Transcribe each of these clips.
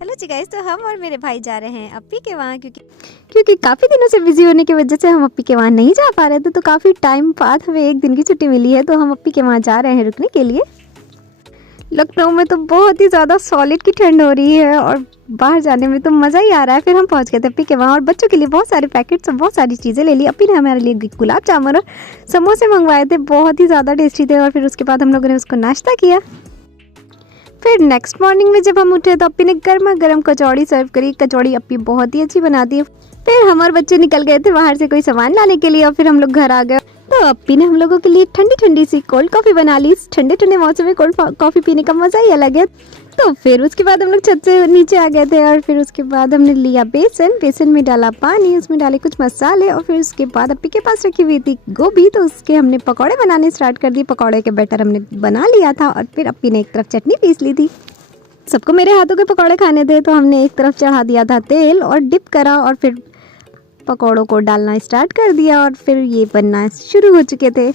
Hello जी guys, तो हम और मेरे भाई जा रहे हैं अप्पी के वहाँ क्योंकि काफ़ी दिनों से बिजी होने की वजह से हम अप्पी के वहाँ नहीं जा पा रहे थे। तो काफ़ी टाइम बाद हमें एक दिन की छुट्टी मिली है, तो हम अप्पी के वहाँ जा रहे हैं रुकने के लिए। लखनऊ में तो बहुत ही ज़्यादा सॉलिड की ठंड हो रही है और बाहर जाने में तो मज़ा ही आ रहा है। फिर हम पहुँच गए थे अप्पी के वहाँ और बच्चों के लिए बहुत सारे पैकेट्स और बहुत सारी चीज़ें ले ली। अप्पी ने हमारे लिए गुलाब जामुन और समोसे मंगवाए थे, बहुत ही ज़्यादा टेस्टी थे। और फिर उसके बाद हम लोगों ने उसको नाश्ता किया। फिर नेक्स्ट मॉर्निंग में जब हम उठे तो अप्पी ने गर्मा गर्म कचौड़ी सर्व करी। कचौड़ी अप्पी बहुत ही अच्छी बनाती है। फिर हम और बच्चे निकल गए थे बाहर से कोई सामान लाने के लिए और फिर हम लोग घर आ गए। तो अप्पी ने हम लोगों के लिए ठंडी ठंडी सी कोल्ड कॉफ़ी बना ली। ठंडे ठंडे मौसम में कोल्ड कॉफ़ी पीने का मज़ा ही अलग है। तो फिर उसके बाद हम लोग छत से नीचे आ गए थे और फिर उसके बाद हमने लिया बेसन में डाला पानी, उसमें डाले कुछ मसाले और फिर उसके बाद अप्पी के पास रखी हुई थी गोभी, तो उसके हमने पकौड़े बनाने स्टार्ट कर दिए। पकौड़े के बैटर हमने बना लिया था और फिर अप्पी ने एक तरफ चटनी पीस ली थी। सबको मेरे हाथों के पकौड़े खाने थे, तो हमने एक तरफ चढ़ा दिया था तेल और डिप करा और फिर पकौड़ों को डालना स्टार्ट कर दिया और फिर ये बनना शुरू हो चुके थे।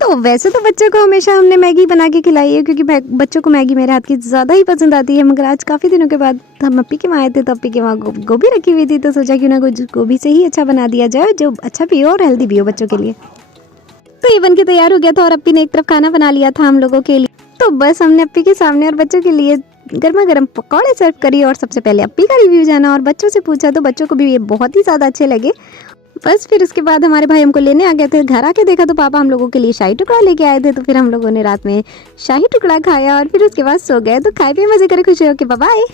तो वैसे तो बच्चों को हमेशा हमने मैगी बना के खिलाई है, क्योंकि बच्चों को मैगी मेरे हाथ की ज़्यादा ही पसंद आती है। मगर आज काफ़ी दिनों के बाद हम अप्पी के वहाँ आए थे, तो अप्पी के वहाँ गोभी रखी हुई थी, तो सोचा क्यों ना गोभी से ही अच्छा बना दिया जाए, जो अच्छा भी हो और हेल्दी भी हो बच्चों के लिए। तो ये बन के तैयार हो गया था और अप्पी ने एक तरफ खाना बना लिया था हम लोगों के लिए। तो बस हमने अप्पी के सामने और बच्चों के लिए गर्मा गर्म पकौड़े सर्व करी और सबसे पहले अप्पी का रिव्यू जाना और बच्चों से पूछा, तो बच्चों को भी ये बहुत ही ज़्यादा अच्छे लगे। बस फिर उसके बाद हमारे भाई हमको लेने आ गए थे। घर आके देखा तो पापा हम लोगों के लिए शाही टुकड़ा लेके आए थे, तो फिर हम लोगों ने रात में शाही टुकड़ा खाया और फिर उसके बाद सो गए। तो खाए पिए मज़े करे खुश हो के बाय।